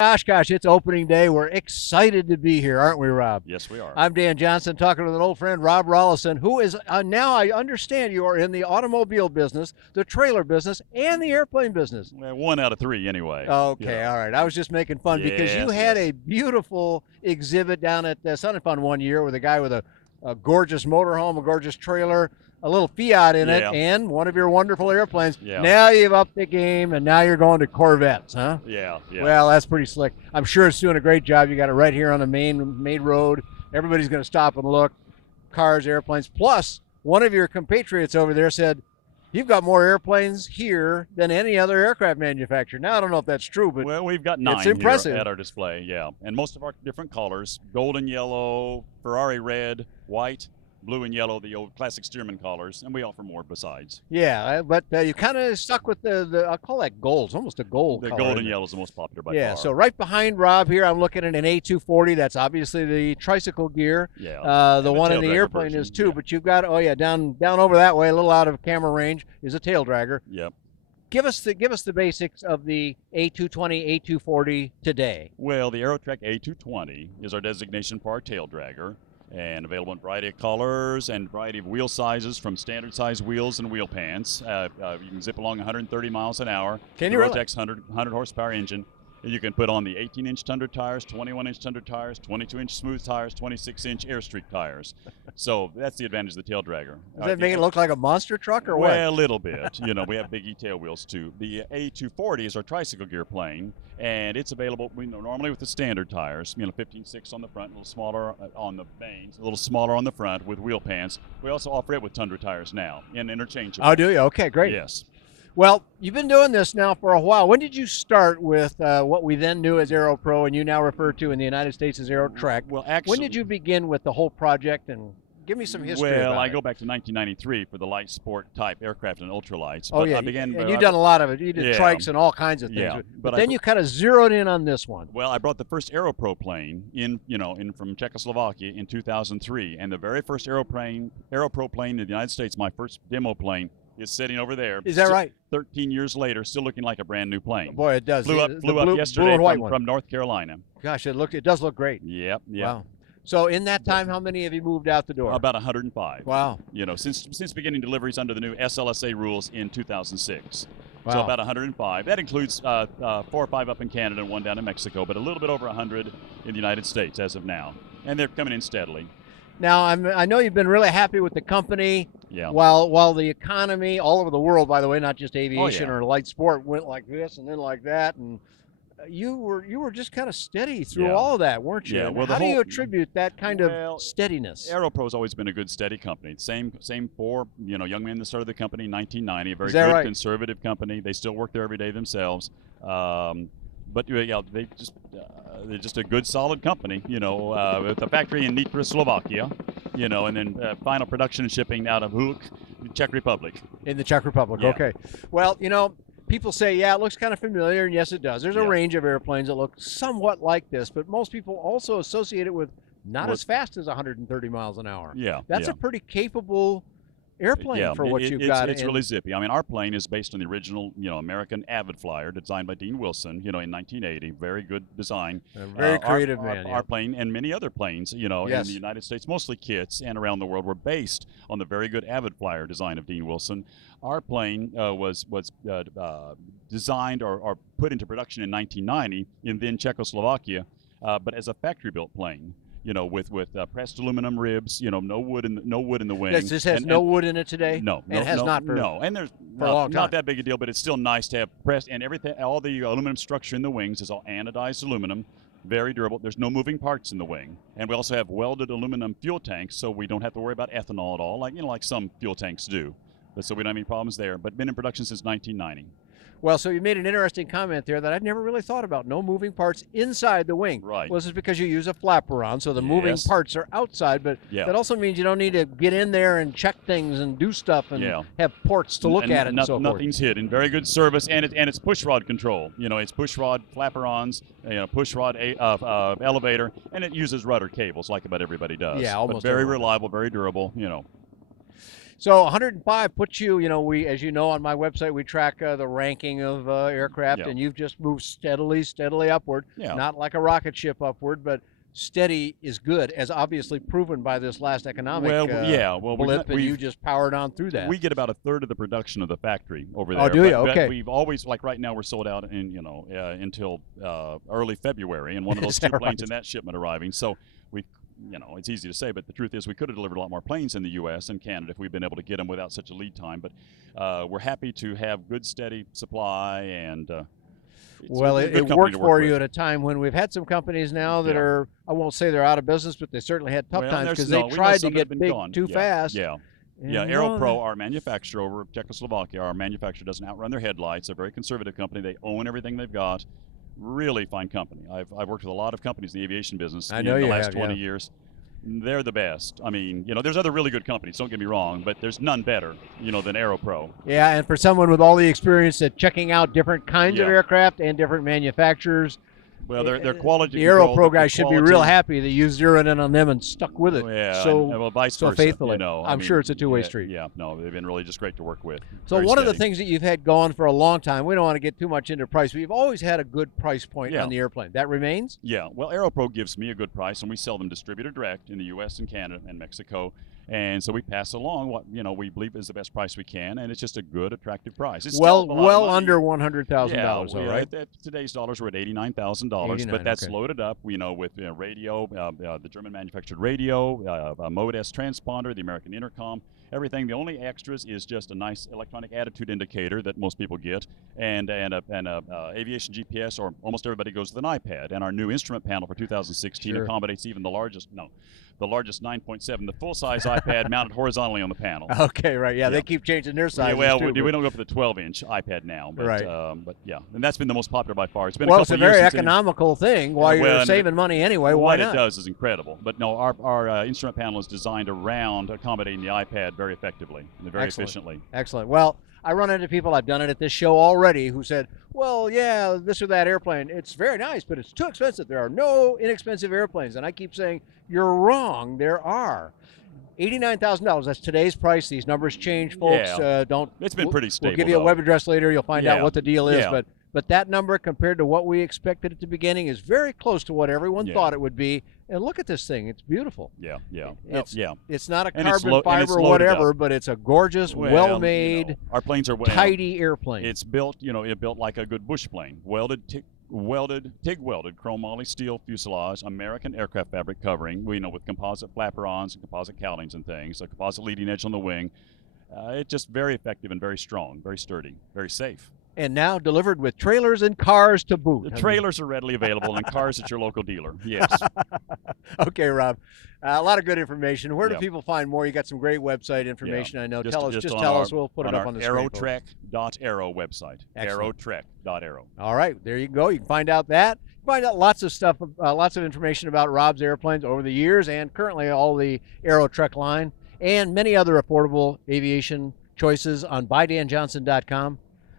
Gosh, it's opening day. We're excited to be here, aren't we, Rob? Yes, we are. I'm Dan Johnson, talking with an old friend, Rob Rollison, who is now, I understand you are in the automobile business, the trailer business, and the airplane business. Well, 1 out of 3 anyway. Okay, all right. I was just making fun because you had a beautiful exhibit down at Sun and Fun one year with a guy with a gorgeous motorhome, a gorgeous trailer, a little Fiat in it, and one of your wonderful airplanes. Yeah. Now you've upped the game, and now you're going to Corvettes, huh? Yeah. Well, that's pretty slick. I'm sure it's doing a great job. You got it right here on the main road. Everybody's going to stop and look. Cars, airplanes. Plus, one of your compatriots over there said, you've got more airplanes here than any other aircraft manufacturer. Now, I don't know if that's true, but well, we've got 9 it's impressive here at our display, and most of our different colors: golden yellow, Ferrari red, white, blue and yellow, the old classic Stearman colors, and we offer more besides. Yeah, but you kind of stuck with the I'll call that gold. It's almost a gold The color, golden yellow is the most popular by far. Yeah, so right behind Rob here, I'm looking at an A240. That's obviously the tricycle gear. Yeah. The one in the airplane version, is too, but you've got, down over that way, a little out of camera range, is a tail dragger. Yep. Give us the basics of the A220, A240 today. Well, the Aerotrek A220 is our designation for our tail dragger, and available in a variety of colors and variety of wheel sizes, from standard size wheels and wheel pants. You can zip along 130 miles an hour. Can you really? Rotex 100 horsepower engine. You can put on the 18-inch Tundra tires, 21-inch Tundra tires, 22-inch smooth tires, 26-inch Airstreak tires. So that's the advantage of the tail dragger. Does that make it look like a monster truck or what? Well, a little bit. We have big E-tail wheels too. The A240 is our tricycle gear plane, and it's available normally with the standard tires, 15.6 on the front, a little smaller on the vanes, a little smaller on the front with wheel pants. We also offer it with Tundra tires now, and interchangeable. Oh, do you? Okay, great. Yes. Well, you've been doing this now for a while. When did you start with what we then knew as AeroPro and you now refer to in the United States as Aerotrek? Well, actually, when did you begin with the whole project, and give me some history Well, about I it. go back to 1993 for the light sport type aircraft and ultralights. Oh, yeah, and you've done a lot of it. You did trikes and all kinds of things. Yeah, but then you kind of zeroed in on this one. Well, I brought the first AeroPro plane in from Czechoslovakia in 2003, and the very first AeroPro plane in the United States, my first demo plane, is sitting over there. Is that right? 13 years later, still looking like a brand new plane. Boy, it does. Flew up yesterday from North Carolina. Gosh, it does look great. Yep. Wow. So in that time, how many have you moved out the door? About 105. Wow. Since beginning deliveries under the new SLSA rules in 2006. Wow. So about 105. That includes 4 or 5 up in Canada and 1 down in Mexico, but a little bit over 100 in the United States as of now. And they're coming in steadily. Now, I know you've been really happy with the company. Yeah. While the economy all over the world, by the way, not just aviation or light sport, went like this and then like that, and you were just kind of steady through all of that, weren't you? Yeah. Well, how do you attribute that kind of steadiness? AeroPro's always been a good, steady company. Same 4 young men that started the company in 1990. A very good, conservative company. They still work there every day themselves. But they're just a good, solid company, with a factory in Nitra, Slovakia, and then final production and shipping out of Hulk, Czech Republic. In the Czech Republic, okay. Well, people say, yeah, it looks kind of familiar, and yes, it does. There's a range of airplanes that look somewhat like this, but most people also associate it with not as fast as 130 miles an hour. Yeah. That's a pretty capable airplane for what you've got. It's really zippy. I mean, our plane is based on the original, American Avid Flyer, designed by Dean Wilson, in 1980. Very good design. A very creative man. Our plane and many other planes, in the United States, mostly kits and around the world, were based on the very good Avid Flyer design of Dean Wilson. Our plane was designed or put into production in 1990 in then Czechoslovakia, but as a factory-built plane. With pressed aluminum ribs, no wood in the wing. This has no wood in it today. No, and it has not for and there's for a long time. Not that big a deal, but it's still nice to have pressed and everything. All the aluminum structure in the wings is all anodized aluminum, very durable. There's no moving parts in the wing, and we also have welded aluminum fuel tanks, so we don't have to worry about ethanol at all, like some fuel tanks do. But so we don't have any problems there. But been in production since 1990. Well, so you made an interesting comment there that I'd never really thought about. No moving parts inside the wing. Right. Well, this is because you use a flaperon, so the moving parts are outside, but that also means you don't need to get in there and check things and do stuff and have ports to look at it and so forth. Nothing's hidden. Very good service, and it's push rod control. It's push rod flaperons, push rod elevator, and it uses rudder cables like about everybody does. Yeah, almost but very reliable, very durable, So 105 puts you, we, as you know, on my website, we track the ranking of aircraft, Yeah. and you've just moved steadily upward. Yeah. Not like a rocket ship upward, but steady is good, as obviously proven by this last economic blip, and you just powered on through that. We get about a third of the production of the factory over there. Oh, do you? But okay. We've always, like right now, we're sold out until early February, and one of those two planes in that shipment arriving. So we, it's easy to say, but the truth is we could have delivered a lot more planes in the U.S. and Canada if we'd been able to get them without such a lead time. But we're happy to have good, steady supply, and well, it worked for you at a time when we've had some companies now that are, I won't say they're out of business, but they certainly had tough times because they tried to get big too fast. Yeah. Yeah, Aeropro, our manufacturer over Czechoslovakia, our manufacturer doesn't outrun their headlights. They're a very conservative company. They own everything they've got. Really fine company. I've worked with a lot of companies in the aviation business in the last 20 years. They're the best. I mean, there's other really good companies, don't get me wrong, but there's none better, than Aeropro. Yeah, and for someone with all the experience at checking out different kinds of aircraft and different manufacturers, well, their quality. The Aeropro guys should be real happy that you zeroed in on them and stuck with it. Yeah, so vice versa, faithfully. I'm sure it's a two-way street. Yeah, no, they've been really just great to work with. So very one steady. of the things that you've had going for a long time, we don't want to get too much into price, but you've always had a good price point on the airplane. That remains? Yeah, well, Aeropro gives me a good price, and we sell them distributor direct in the U.S. and Canada and Mexico. And so we pass along what we believe is the best price we can, and it's just a good, attractive price. It's well under $100,000, all right? At today's dollars, we're at $89,000, but that's loaded up, with radio, the German manufactured radio, a Mode S transponder, the American intercom, everything. The only extras is just a nice electronic attitude indicator that most people get, and a aviation GPS, or almost everybody goes with an iPad. And our new instrument panel for 2016 accommodates even the largest 9.7, the full-size iPad mounted horizontally on the panel. Okay, right. Yeah, they keep changing their sizes. Yeah, too, we don't go for the 12-inch iPad now, but, but yeah, and that's been the most popular by far. It's been it's a very economical thing. While you're saving money anyway, why not? What it does is incredible. But no, our instrument panel is designed around accommodating the iPad very effectively and very efficiently. Excellent. Well, I run into people, I've done it at this show already, who said, well, yeah, this or that airplane, it's very nice, but it's too expensive. There are no inexpensive airplanes. And I keep saying, you're wrong. There are. $89,000. That's today's price. These numbers change, folks. It's been pretty stable. We'll give you a web address later. You'll find out what the deal is. Yeah. But that number compared to what we expected at the beginning is very close to what everyone thought it would be. And look at this thing. It's beautiful. Yeah. It's not a carbon fiber or whatever, but it's a gorgeous, well-made, our planes are tidy airplane. It's built, built like a good bush plane. TIG-welded chrome moly steel fuselage, American aircraft fabric covering, with composite flaperons and composite cowlings and things, a composite leading edge on the wing. It's just very effective and very strong, very sturdy, very safe. And now delivered with trailers and cars to boot. The trailers are readily available and cars at your local dealer. Yes. Okay, Rob. A lot of good information. Where do people find more? You got some great website information. I know. Tell us. We'll put it up on the screen. Aerotrek.aero website. Aerotrek.aero. All right, there you go. You can find out that. Find out lots of stuff, lots of information about Rob's airplanes over the years and currently all the Aerotrek line and many other affordable aviation choices on BuyDanJohnson.com.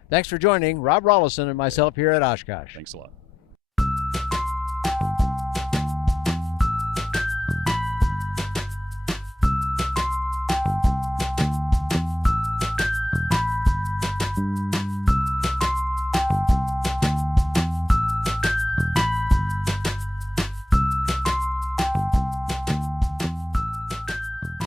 Thanks for joining Rob Rollison and myself here at Oshkosh. Thanks a lot.